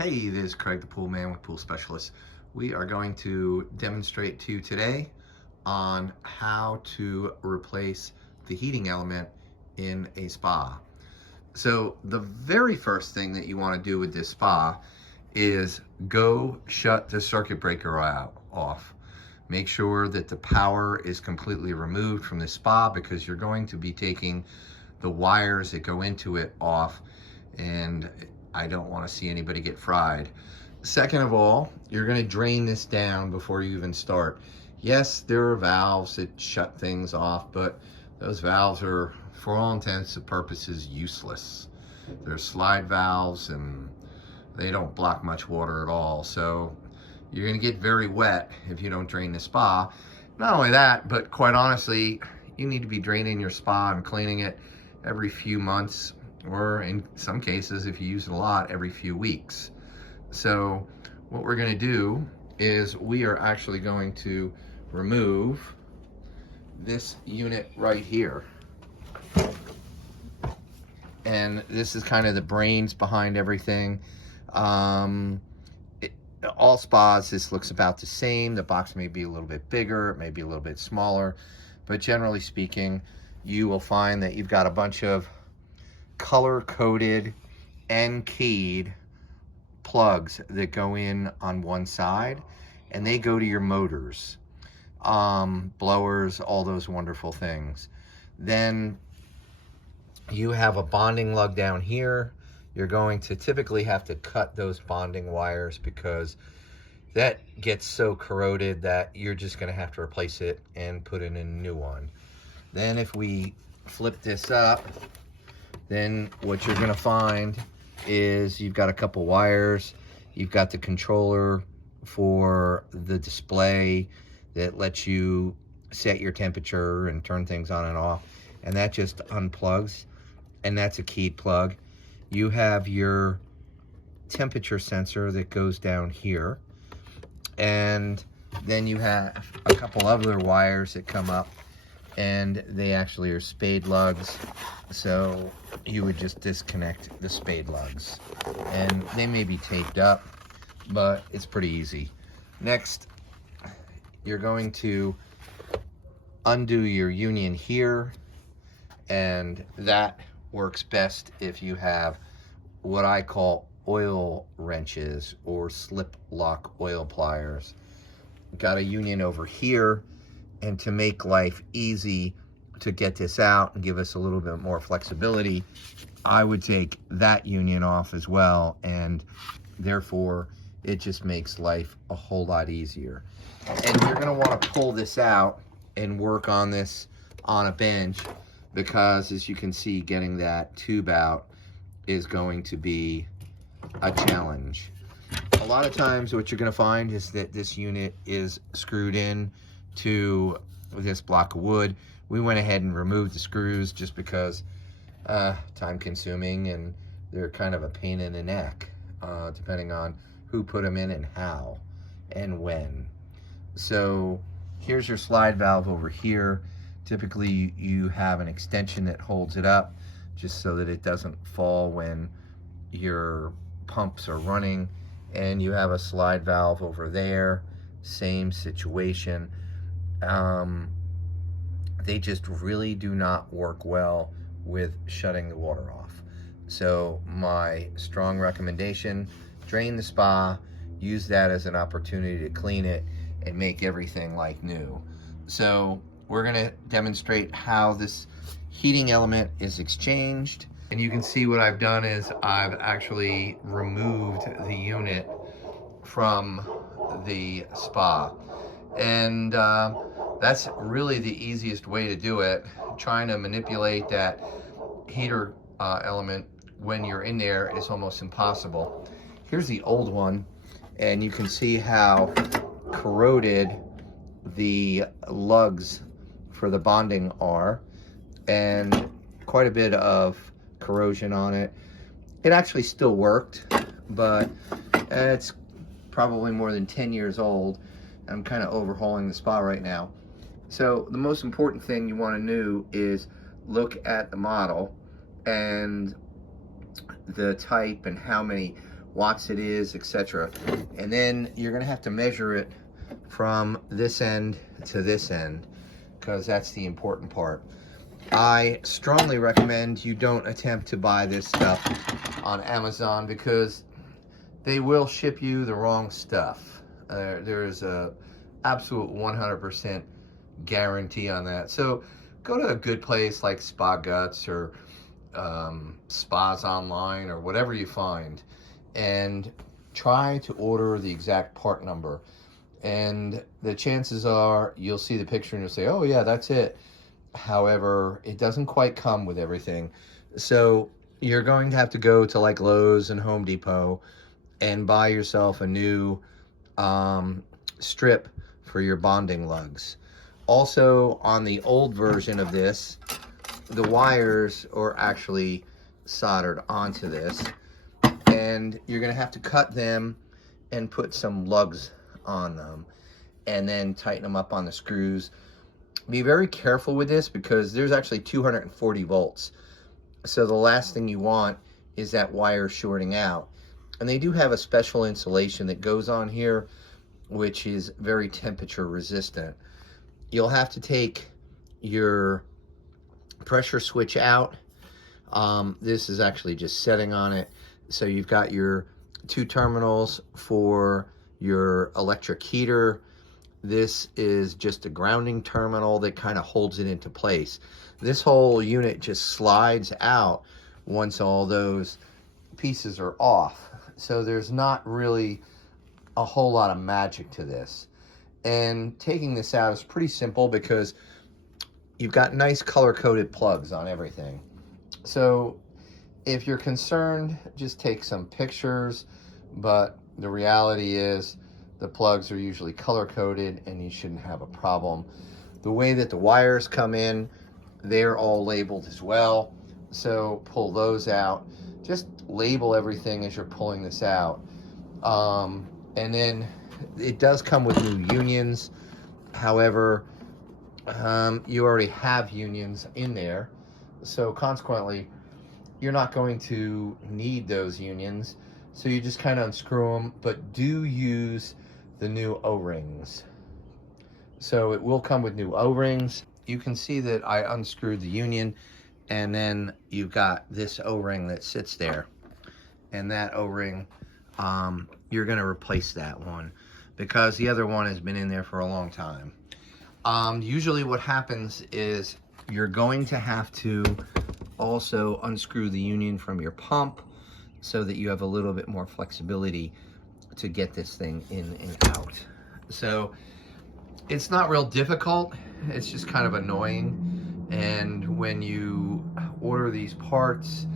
Hey, this is Craig the Pool Man with Pool Specialist. We are going to demonstrate to you today on how to replace the heating element in a spa. So the very first thing that you want to do with this spa is go shut the circuit breaker off. Make sure that the power is completely removed from the spa because you're going to be taking the wires that go into it off, and I don't want to see anybody get fried. Second of all, you're going to drain this down before you even start. Yes, there are valves that shut things off, but those valves are, for all intents and purposes, useless. They're slide valves and they don't block much water at all. So you're going to get very wet if you don't drain the spa. Not only that, but quite honestly, you need to be draining your spa and cleaning it every few months, or in some cases, if you use it a lot, every few weeks. So what we're going to do is we are actually going to remove this unit right here. And this is kind of the brains behind everything. All spas, this looks about the same. The box may be a little bit bigger, it may be a little bit smaller, but generally speaking, you will find that you've got a bunch of color-coded and keyed plugs that go in on one side, and they go to your motors, blowers, all those wonderful things. Then you have a bonding lug down here. You're going to typically have to cut those bonding wires because that gets so corroded that you're just going to have to replace it and put in a new one. Then if we flip this up, then what you're gonna find is you've got a couple wires. You've got the controller for the display that lets you set your temperature and turn things on and off, and that just unplugs, and that's a keyed plug. You have your temperature sensor that goes down here, and then you have a couple other wires that come up, and they actually are spade lugs. So you would just disconnect the spade lugs, and they may be taped up, but it's pretty easy. Next, you're going to undo your union here, and that works best if you have what I call oil wrenches or slip lock oil pliers. Got a union over here, and to make life easy to get this out and give us a little bit more flexibility, I would take that union off as well, and therefore it just makes life a whole lot easier. And you're going to want to pull this out and work on this on a bench, because as you can see, getting that tube out is going to be a challenge. A lot of times what you're going to find is that this unit is screwed in to this block of wood. We went ahead and removed the screws just because time consuming, and they're kind of a pain in the neck, depending on who put them in and how and when. So here's your slide valve over here. Typically you have an extension that holds it up just so that it doesn't fall when your pumps are running, and you have a slide valve over there, same situation. They just really do not work well with shutting the water off. So my strong recommendation, drain the spa, use that as an opportunity to clean it and make everything like new. So we're gonna demonstrate how this heating element is exchanged. And you can see what I've done is I've actually removed the unit from the spa. And that's really the easiest way to do it. Trying to manipulate that heater element when you're in there is almost impossible. Here's the old one, and you can see how corroded the lugs for the bonding are, and quite a bit of corrosion on it. It actually still worked, but it's probably more than 10 years old. I'm kind of overhauling the spa right now. So the most important thing you want to do is look at the model and the type and how many watts it is, etc. And then you're going to have to measure it from this end to this end, because that's the important part. I strongly recommend you don't attempt to buy this stuff on Amazon, because they will ship you the wrong stuff. There's a absolute 100% guarantee on that. So go to a good place like Spa Guts or Spas Online or whatever you find, and try to order the exact part number. And the chances are you'll see the picture and you'll say, oh yeah, that's it. However, it doesn't quite come with everything. So you're going to have to go to like Lowe's and Home Depot and buy yourself a new strip for your bonding lugs. Also, on the old version of this, the wires are actually soldered onto this, and you're going to have to cut them and put some lugs on them and then tighten them up on the screws. Be very careful with this, because there's actually 240 volts. So the last thing you want is that wire shorting out. And they do have a special insulation that goes on here, which is very temperature resistant. You'll have to take your pressure switch out. This is actually just setting on it. So you've got your 2 terminals for your electric heater. This is just a grounding terminal that kind of holds it into place. This whole unit just slides out once all those pieces are off. So there's not really a whole lot of magic to this. And taking this out is pretty simple, because you've got nice color-coded plugs on everything. So if you're concerned, just take some pictures, but the reality is the plugs are usually color-coded and you shouldn't have a problem. The way that the wires come in, they're all labeled as well. So pull those out. Just label everything as you're pulling this out. And then it does come with new unions. However, you already have unions in there. So consequently, you're not going to need those unions. So you just kind of unscrew them, but do use the new O-rings. So it will come with new O-rings. You can see that I unscrewed the union, and then you've got this O-ring that sits there. And that O-ring, you're gonna replace that one, because the other one has been in there for a long time. Usually what happens is you're going to have to also unscrew the union from your pump, so that you have a little bit more flexibility to get this thing in and out. So it's not real difficult, it's just kind of annoying. And when you order these parts,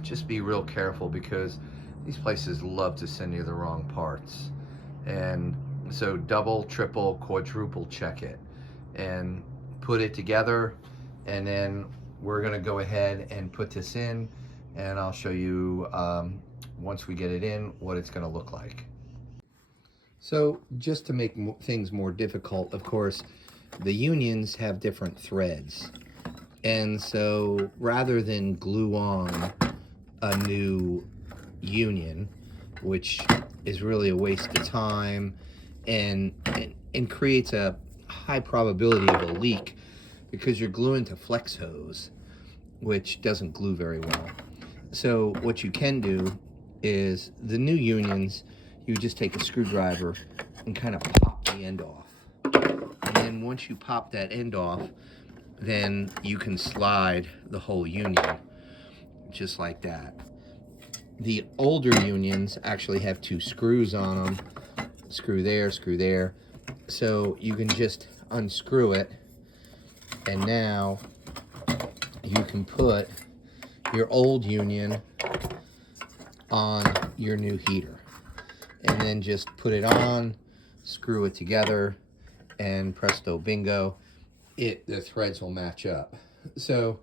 just be real careful, because these places love to send you the wrong parts. And so double, triple, quadruple check it and put it together. And then we're gonna go ahead and put this in, and I'll show you once we get it in what it's gonna look like. So just to make things more difficult, of course, the unions have different threads. And so rather than glue on a new union, which is really a waste of time and creates a high probability of a leak, because you're gluing to flex hose, which doesn't glue very well. So what you can do is the new unions, you just take a screwdriver and kind of pop the end off. And then once you pop that end off, then you can slide the whole union just like that. The older unions actually have 2 screws on them. Screw there, screw there. So you can just unscrew it, and now you can put your old union on your new heater, and then just put it on, screw it together, and presto bingo, the threads will match up. So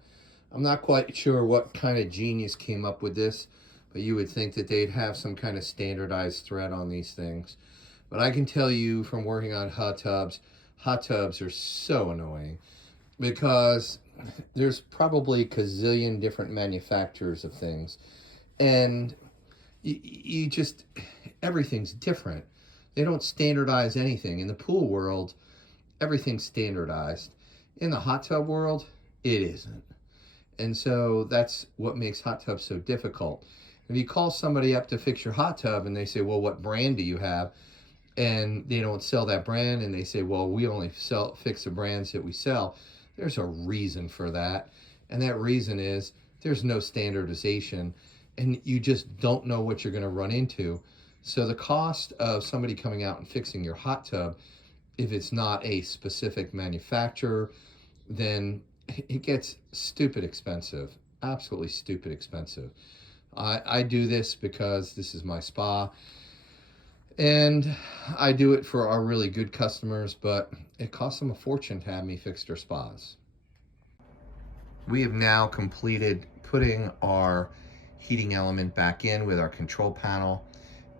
I'm not quite sure what kind of genius came up with this, but you would think that they'd have some kind of standardized thread on these things. But I can tell you from working on hot tubs are so annoying, because there's probably a gazillion different manufacturers of things. And you just, everything's different. They don't standardize anything. In the pool world, everything's standardized. In the hot tub world, it isn't. And so that's what makes hot tubs so difficult. If you call somebody up to fix your hot tub and they say, well, what brand do you have? And they don't sell that brand, and they say, well, we only fix the brands that we sell. There's a reason for that. And that reason is there's no standardization, and you just don't know what you're going to run into. So the cost of somebody coming out and fixing your hot tub, if it's not a specific manufacturer, then it gets stupid expensive, absolutely stupid expensive. I do this because this is my spa, and I do it for our really good customers, but it costs them a fortune to have me fix their spas. We have now completed putting our heating element back in with our control panel,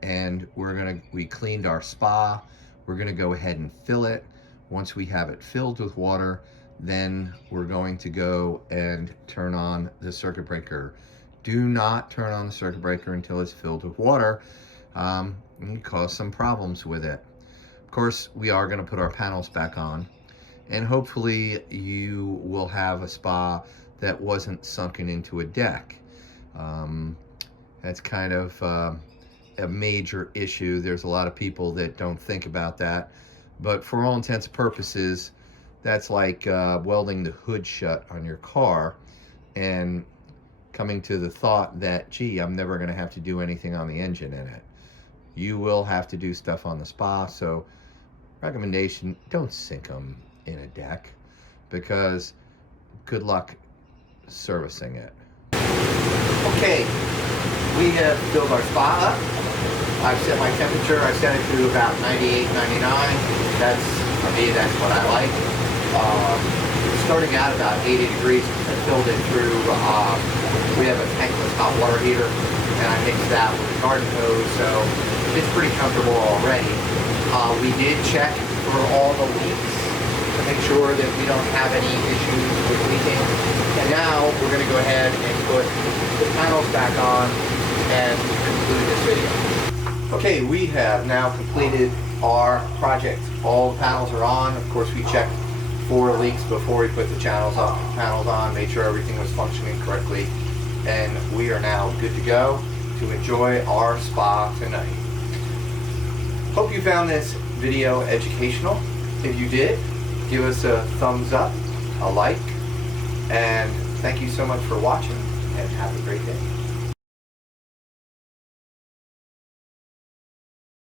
and we cleaned our spa. We're gonna go ahead and fill it. Once we have it filled with water, then we're going to go and turn on the circuit breaker. Do not turn on the circuit breaker until it's filled with water. And cause some problems with it. Of course, we are going to put our panels back on, and hopefully you will have a spa that wasn't sunken into a deck. That's kind of a major issue. There's a lot of people that don't think about that, but for all intents and purposes, that's like welding the hood shut on your car and coming to the thought that, gee, I'm never going to have to do anything on the engine in it. You will have to do stuff on the spa, so recommendation, don't sink them in a deck, because good luck servicing it. Okay, we have filled our spa up. I've set my temperature, I set it to about 98, 99. That's, for me, that's what I like. Starting out about 80 degrees, I filled it through, we have a tankless hot water heater, and I mixed that with a garden hose, so it's pretty comfortable already. We did check for all the leaks to make sure that we don't have any issues with leaking. And now we're going to go ahead and put the panels back on and conclude this video. Okay, we have now completed our project. All the panels are on. Of course, we checked for leaks before we put the panels on, made sure everything was functioning correctly, and we are now good to go to enjoy our spa tonight. Hope you found this video educational. If you did, give us a thumbs up, a like, and thank you so much for watching, and have a great day.